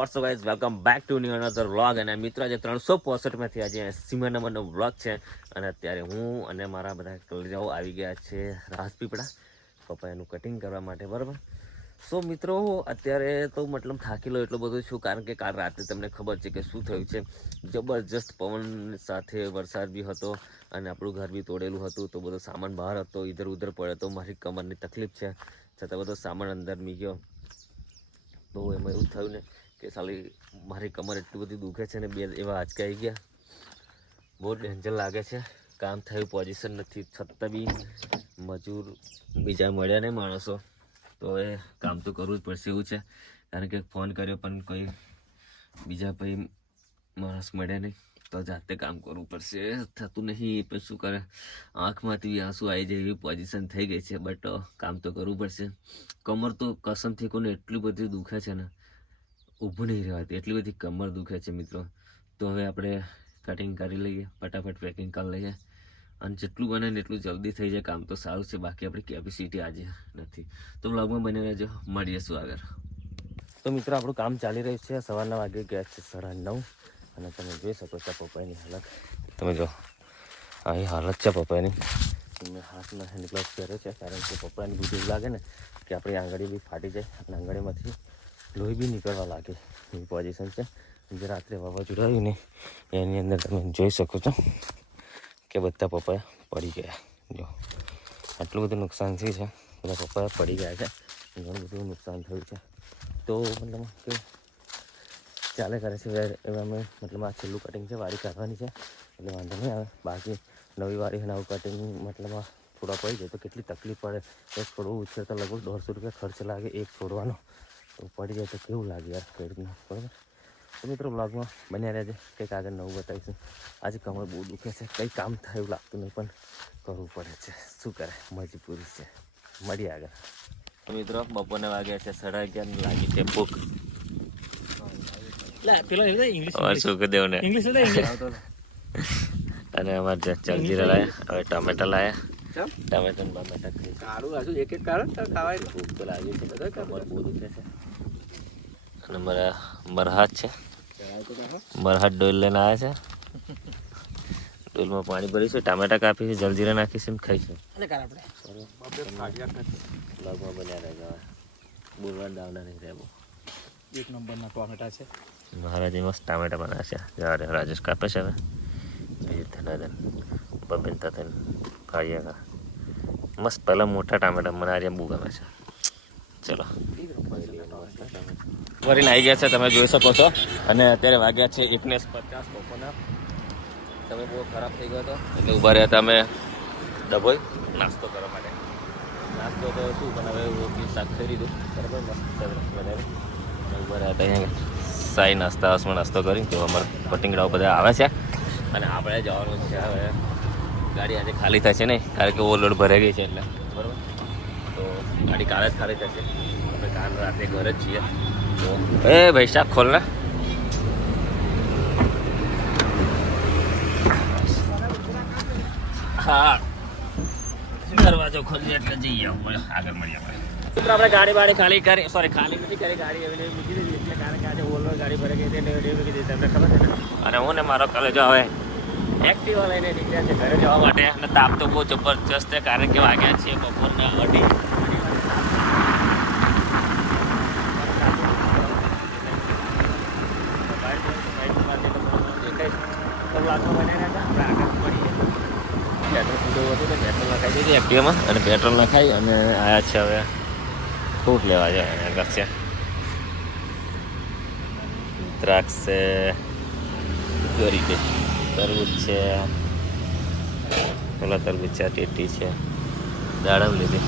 WhatsApp guys, welcome back to new another vlog. અને મિત્રો આજે 365માંથી આજે 80મા નંબરનો વ્લોગ છે. અને અત્યારે હું અને મારા બધા કલેજાઓ આવી ગયા છે રાજપીપળા પપ્પાનું કટિંગ કરવા માટે, બરાબર. સો મિત્રો અત્યારે તો મતલબ થાકી લો એટલો બધો છું, કારણ કે કાલ રાતે તમને ખબર છે કે શું થયું છે. જબરજસ્ત પવન સાથે વરસાદ બી હતો અને આપણું ઘર બી તોડેલું હતું, તો બધો સામાન બહાર હતો, ઇધર ઉધર પડ્યો. તો મારી કમરની તકલીફ છે, છતાં બધો સામાન અંદર મી ગયો. તો એમાં એવું થયું ને કે સાલી મારી કમર એટલી બધી દુખે છે ને, બે એવા આંચકા આવી ગયા, બહુ ડેન્જર લાગે છે. કામ થયું પોઝિશન નથી, છતાં બી મજૂર બીજા મળ્યા નહીં માણસો, તો એ કામ તો કરવું જ પડશે એવું છે. કારણ કે ફોન કર્યો પણ કોઈ બીજા ભાઈ માણસ મળ્યા નહીં, તો જાતે કામ કરવું પડશે. થતું નહીં પણ શું કરે, આંખમાંથી આંસુ આવી જાય એવી પોઝિશન થઈ ગઈ છે. બટ કામ તો કરવું પડશે. કમર તો કસમથી કોને એટલી બધી દુખે છે ને, ઊભું નહીં રહેવાતી, એટલી બધી કમર દુખે છે મિત્રો. તો હવે આપણે કટિંગ કરી લઈએ, ફટાફટ પેકિંગ કરી લઈએ, અને જેટલું બને ને એટલું જલ્દી થઈ જાય કામ તો સારું છે. બાકી આપણી કેપેસિટી આજે નથી. તો વ્લોગમાં બની રહેજો, મળીએ શું આગળ. તો મિત્રો આપણું કામ ચાલી રહ્યું છે. સવારના વાગે ગયા છે 9:30, અને તમે જોઈ શકો છો પપ્પાની હાલત. તમે જો અહીં હાલત છે પપ્પાની. મેં હાથમાં હેન્ડગ્લોવ્સ પહેરે છે, કારણ કે પપ્પાને બધું એવું લાગે ને કે આપણી આંગળી બી ફાટી જાય અને આંગળીમાંથી લોહી બી નીકળવા લાગે એવી પોઝિશન છે. જે રાત્રે વાવાઝોડું આવ્યું ને એની અંદર તમે જોઈ શકો છો કે બધા પપ્પા પડી ગયા. જો આટલું બધું નુકસાન થયું છે, બધા પપ્પા પડી ગયા છે, ઘણું બધું નુકસાન થયું છે. તો મતલબ કે ચાલે કરે છે એવા અમે મતલબ આ છેલ્લું કટિંગ છે, વારી કાઢવાની છે, એટલે વાંધો નહીં આવે. બાકી નવી વારી નવું કટિંગ મતલબ થોડા પડી જાય તો કેટલી તકલીફ પડે. એક છોડવું ઉછેરતા લગભગ 150 રૂપિયા ખર્ચ લાગે એક છોડવાનો, તો પડી જાય તો કેવું લાગે યાર ખેડૂતને, બરાબર. તો મિત્રો બ્લોગમાં બન્યા રહેજે, કંઈક આગળ નવું બતાવીશું. આજે કમર બહુ દુખે છે, કંઈ કામ થાય એવું લાગતું નહીં, પણ કરવું પડે છે, શું કરે, મજબૂરી છે. મળીએ આગળ. તો મિત્રો બપોરને વાગ્યા છે 11:30, લાગી છે ભૂખ. અને અમારે જલજીરા લાયા, હવે ટમેટા લાયા. ભૂખ તો લાગી છે, બધા કમર બહુ દુખે છે. અને મારા મરહાટ છે, મરહાટ ડોલ લઈને આવ્યા છે. ડોલમાં પાણી ભરી છે, ટામેટા કાપી છે, જલજીરા નાખી છે, ખાઈ છે. લગમાં બન્યા રહે ગયા, બોલવા દાવના નહીં રહેવું. 1 નંબરના ટોમેટા છે. મહારાજી મસ્ત ટામેટા બનાવે છે. જ્યારે રાજેશ કાપે છે, હવે ધનાધન બબેન તથન ખાઈએ. મસ્ત પહેલાં મોટા ટામેટા મને આજે બહુ ગમે છે. ચલો ફરીને આવી ગયા છે, તમે જોઈ શકો છો. અને અત્યારે વાગ્યા છે 1:50 બપોરના. તમે બહુ ખરાબ થઈ ગયો હતો એટલે ઊભા રહ્યા હતા અમે ડભોઈ નાસ્તો કરવા માટે. નાસ્તો તો શું પણ હવે રોટલી શાક ખાઈ લીધું, બરાબર, મસ્ત સરસ બનાવી. ઊભા રહ્યા હતા અહીંયા સાઈ નાસ્તા હાઉસમાં નાસ્તો કરી. તો અમારા પટિંગડાઓ બધા આવે છે અને આપણે જવાનું છે. હવે ગાડી આજે ખાલી થશે નહીં, કારણ કે ઓવરલોડ ભરાઈ ગઈ છે એટલે, બરાબર. તો ગાડી કાલે જ ખાલી થશે. અમે કાલ રાતે ઘરે જ છીએ. તો એ ભાઈ શાક ખોલ ને. હા, દરવાજો ખોલીએ એટલે જઈએ આગળ મળીએ આપણે. મિત્રો આપણે ગાડી ખાલી કરી, સોરી ખાલી નથી કરી, ગાડી એવી મૂકી દીધી એટલે, કારણ કે આજે ઓવરલોડ ગાડી ભરાઈ ગઈ હતી એટલે મૂકી દીધી, તમને ખબર છે ને. અને હું ને મારો કલેજો હવે એક્ટિવા લઈને નીકળ્યા છે ઘરે જવા માટે. અને તાપ તો બહુ જબરજસ્ત છે, કારણ કે વાગ્યા છે બપોરના 2:30. પેટ્રોલ નખાઈ દીધી એક્ટિવામાં, અને પેટ્રોલ નખાઈ અને આવ્યા છે હવે ફ્રૂટ લેવા જાય. આગળ છે દ્રાક્ષ છે, ગરી છે, તરબૂચ છે, પેલા તરબૂચ છે, ટેટી છે, દાડમ લીધી.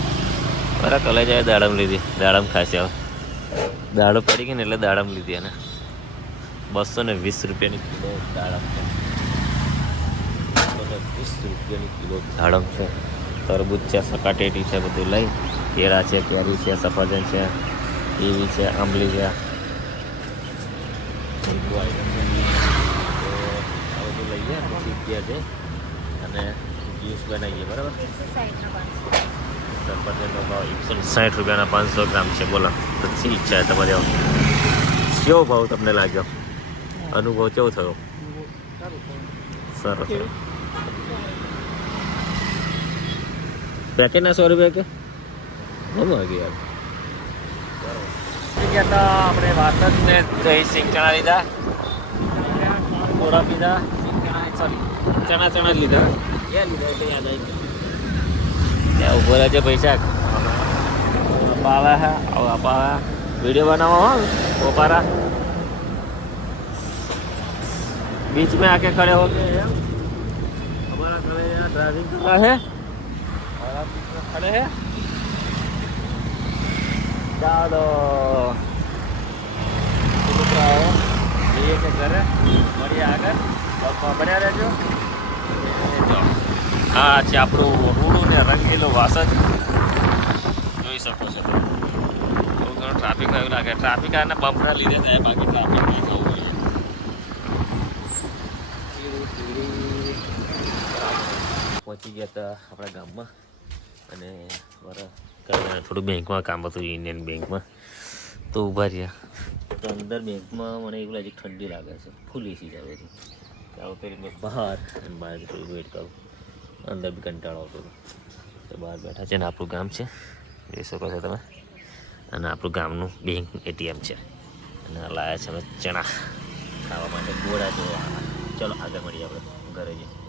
મારા કલે જાય દાડમ લીધી, દાડમ ખાશે. હવે દાડમ પડી ગઈ ને એટલે દાડમ લીધી. અને 220 રૂપિયાની કિલો દાડમ છે, 220 રૂપિયાની કિલો દાડમ છે. તરબૂચ છે, સકાટેટી છે, બધું લઈ. કેળા છે, કેરી છે, સફરજન છે, ઈવી છે, આંબલી છે, બધું આઈટમ છે. તો આ બધું લઈએ પછી ગયા છે અને જ્યુસ બનાવીએ, બરાબર. સફરજનનો ભાવ 160 રૂપિયાના 500 ગ્રામ છે. બોલો તો શી ઈચ્છા છે તમારી? કેવો ભાવ તમને લાગ્યો? અનુભવ કેવો થયો? સરસ. પેકેટના 100 રૂપિયા કે બહુ વાગી યાર. ગયા હતા આપણે વાસણ ને દહીં સિંગ ચણા લીધા, થોડા પીધા, ચણા જ લીધા. એ લીધા એટલે યાદ આવી ગયું. ત્યાં ઉભો રહેજે પૈસા અપાવા હે અપાવા वीडियो बनाओ हो ओपारा बीच में आके खड़े हो गए हैं हमारा खड़े यहाँ ड्राइविंग कर रहा है और आप बीच में खड़े हैं चलो ये के घर बढ़िया आगे बढ़िया रहજો આ છે આપણું રૂડું ને રંગીલું વાસણ જોઈ શકો છો. ટ્રાફિક એવું લાગે ટ્રાફિક આને બમ્પના લીધે થાય બાકી ટ્રાફિક નહીં થવું જોઈએ. પહોંચી ગયા હતા આપણા ગામમાં અને મારા થોડું બેંકમાં કામ હતું યુનિયન બેંકમાં તો ઊભા રહ્યા તો અંદર બેંકમાં મને એવું લાગે ઠંડી લાગે છે ફૂલ એસી જ આવે છે ચાલો કરીને બહાર અને બહાર થોડું વેઇટ કરું અંદર બી કંટાળો આવતો હતો તો બહાર બેઠા છે ને આપણું ગામ છે જોઈ શકો છો તમે અને આપણું ગામનું બેંક એટીએમ છે અને લાયા છે અમે ચણા ખાવા માટે ગોળા જેવા. ચલો આગળ મળીએ આપણે ઘરે જઈએ.